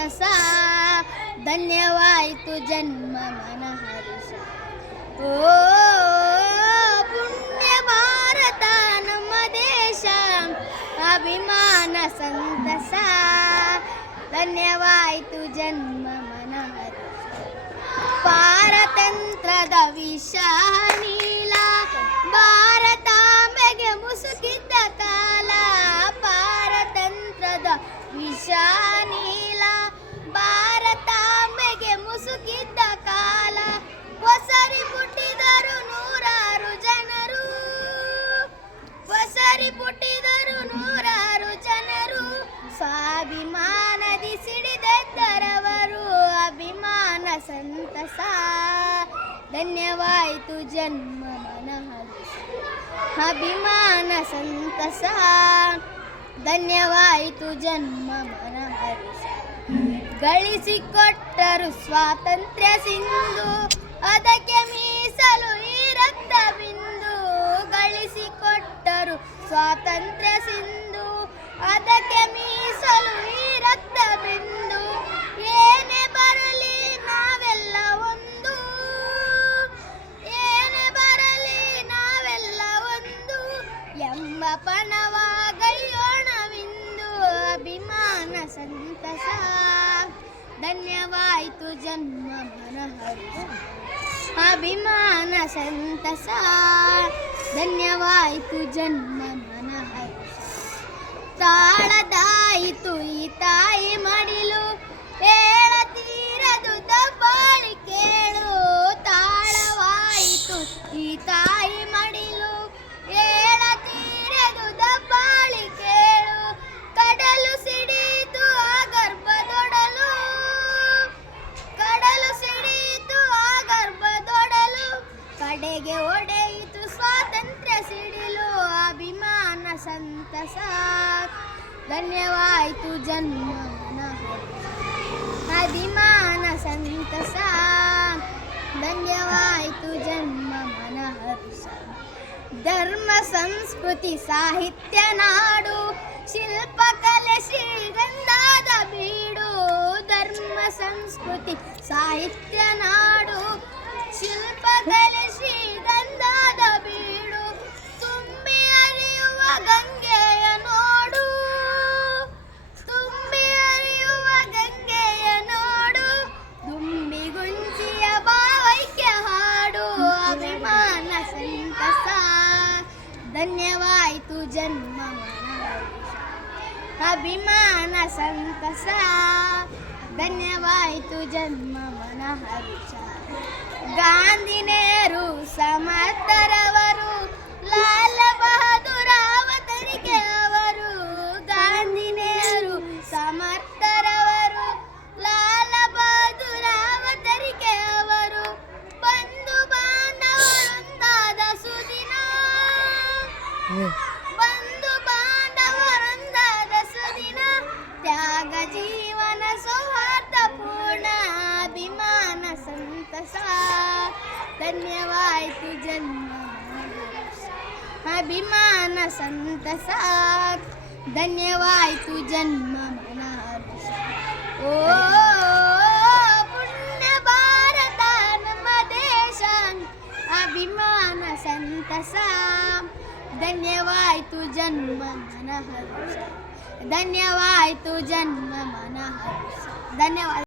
ಸಂತಸ ಧನ್ಯವಾಯಿತು ಜನ್ಮ ಮನ ಹರ್ಷ. ಓ ಪುಣ್ಯ ಭಾರತ ನಮ್ಮ ದೇಶ ಅಭಿಮಾನ ಸಂತಸ ಧನ್ಯವಾಯಿತು ಜನ್ಮ ಮನ ಹರ್ಷ. ಪಾರತಂತ್ರದ ವಿಷ ನೀಲ ಭಾರತಾಂಬೆಗೆ ಮುಸುಕಿದ್ದ ಕಾಲ. ಪಾರತಂತ್ರದ ವಿಷ ನೀಲ ಭಾರತಾಂಬೆಗೆ ಮುಸುಕಿದ್ದ ಕಾಲ. ಹೊಸರಿ ಪುಟ್ಟಿದರು ನೂರಾರು ಜನರು, ಹೊಸರಿ ಪುಟ್ಟಿದರು ನೂರಾರು ಜನರು. ಸ್ವಾಭಿಮಾನದಿ ಸಿಡಿದೆದ್ದರವರು ಅಭಿಮಾನ ಸಂತಸ ಧನ್ಯವಾಯಿತು ಜನ್ಮ ಮನ ಹರ್ಷ. ಅಭಿಮಾನ ಸಂತಸ ಧನ್ಯವಾಯಿತು ಜನ್ಮ ಮನ ಹರ್ಷ. ಗಳಿಸಿಕೊಟ್ಟರು ಸ್ವಾತಂತ್ರ್ಯ ಸಿಂಧು ಅದಕ್ಕೆ ಮೀಸಲು ಈ ರಕ್ತ ಬಿಂದು. ಗಳಿಸಿಕೊಟ್ಟರು ಸ್ವಾತಂತ್ರ್ಯ ಸಿಂಧು ಅದಕ್ಕೆ ಮೀಸಲು ಈ ರಕ್ತ ಬಿಂದು. ಏನೇ ಬರಲಿ ನಾವೆಲ್ಲ ಒಂದು, ಏನೇ ಬರಲಿ ನಾವೆಲ್ಲ ಒಂದು ಎಂಬ ಪಣವಾಗೈಯೋಣವಿಂದು. ಅಭಿಮಾನ ಸಂತಸ ಧನ್ಯವಾಯಿತು ಜನ್ಮ ಮನ ಹರ್ಷ. ಅಭಿಮಾನ ಸಂತಸ ಧನ್ಯವಾಯಿತು ಜನ್ಮ ಮನ ಹರ್ಷ. ತಾಳದಾಯಿತು ಈ ತಾಯಿ ಮಡಿಲು ಹೇಳತೀರದು ದಬ್ಬಾಳಿ ಕೇಳು. ತಾಳವಾಯಿತು ಈ ತಾಯಿ ಮಡಿಲು ಹೇಳತೀರದು ದಬ್ಬಾಳಿ ಕೇಳು. ಕಡಲು ಸಿಡೀತು ಆ ಗರ್ಭದೊಡಲು, ಕಡಲು ಸಿಡೀತು ಆ ಗರ್ಭದೊಡಲು. ಕಡೆಗೆ ಒಡೆಯಿತು ಸ್ವಾತಂತ್ರ್ಯ ಸಿಡಿಲು. ಅಭಿಮಾನ ಸಂತಸ ಧನ್ಯವಾಯಿತು ಜನ್ಮ ಮನ ಹರ್ಷ. ಅಭಿಮಾನ ಸಂತಸ ಧನ್ಯವಾಯಿತು ಜನ್ಮ ಮನ ಹರ್ಷ. ಧರ್ಮ ಸಂಸ್ಕೃತಿ ಸಾಹಿತ್ಯ ನಾಡು ಶಿಲ್ಪಕಲೆ ಶ್ರೀಗಂಧದ ಬೀಡು. ಧರ್ಮ ಸಂಸ್ಕೃತಿ ಸಾಹಿತ್ಯ ನಾಡು ಶಿಲ್ಪಕಲೆ ಶ್ರೀಗಂಧದ ಬೀಡು. ತುಂಬಿ ಹರಿಯುವ ಗಂಗೆಯ ನೋಡು, ತುಂಬಿ ಹರಿಯುವ ಗಂಗೆಯ ನೋಡು. ದುಂಬಿಗುಂಜಿಯ ಭಾವೈಕ್ಯ ಹಾಡು. ಅಭಿಮಾನ ಸಂತಸ ಧನ್ಯವಾಯಿತು ಜನ್ಮ ಮನ ಹರ್ಷ. ಅಭಿಮಾನ ಸಂತಸ ಧನ್ಯವಾಯಿತು ಜನ್ಮ ಮನ ಹರ್ಷ. ಗಾಂಧಿ ನೆಹರು ಸಮರ್ಥರವರು ಲಾಲ ಬಹದ್ದೂರ ಅವತರಿಕೆ ಅವರು. ಗಾಂಧಿ ನೆಹರು ಸಮರ್ಥರವರು ಲಾಲ ಬಹದ್ದೂರ ಅವತರಿಕೆ ಅವರು. ಬಂಧು ಬಾಂಧವರೊಂದಾದ ಸುದಿನ, ಬಂಧು ಬಾಂಧವರೊಂದಾದ ಸುದಿನ. ತ್ಯಾಗ ಜೀವನ ಸೌಹಾರ್ದ ಪೂರ್ಣ. ಅಭಿಮಾನ ಸಂತಸ ಧನ್ಯವಾಯಿತು ಜನ್ಮ ಮನ ಹರ್ಷ. ಅಭಿಮಾನ ಸಂತಸ ಧನ್ಯವಾಯಿತು ಜನ್ಮ ಮನ ಹರ್ಷ. ಓ ಪುಣ್ಯ ಭಾರತ ನಮ್ಮ ದೇಶ ಅಭಿಮಾನ ಸಂತಸ ಧನ್ಯವಾಯಿತು ಜನ್ಮ ಮನ ಹರ್ಷ. ಧನ್ಯವಾಯಿತು ಜನ್ಮ ಮನ ಹರ್ಷ. ಧನ್ಯವಾದ.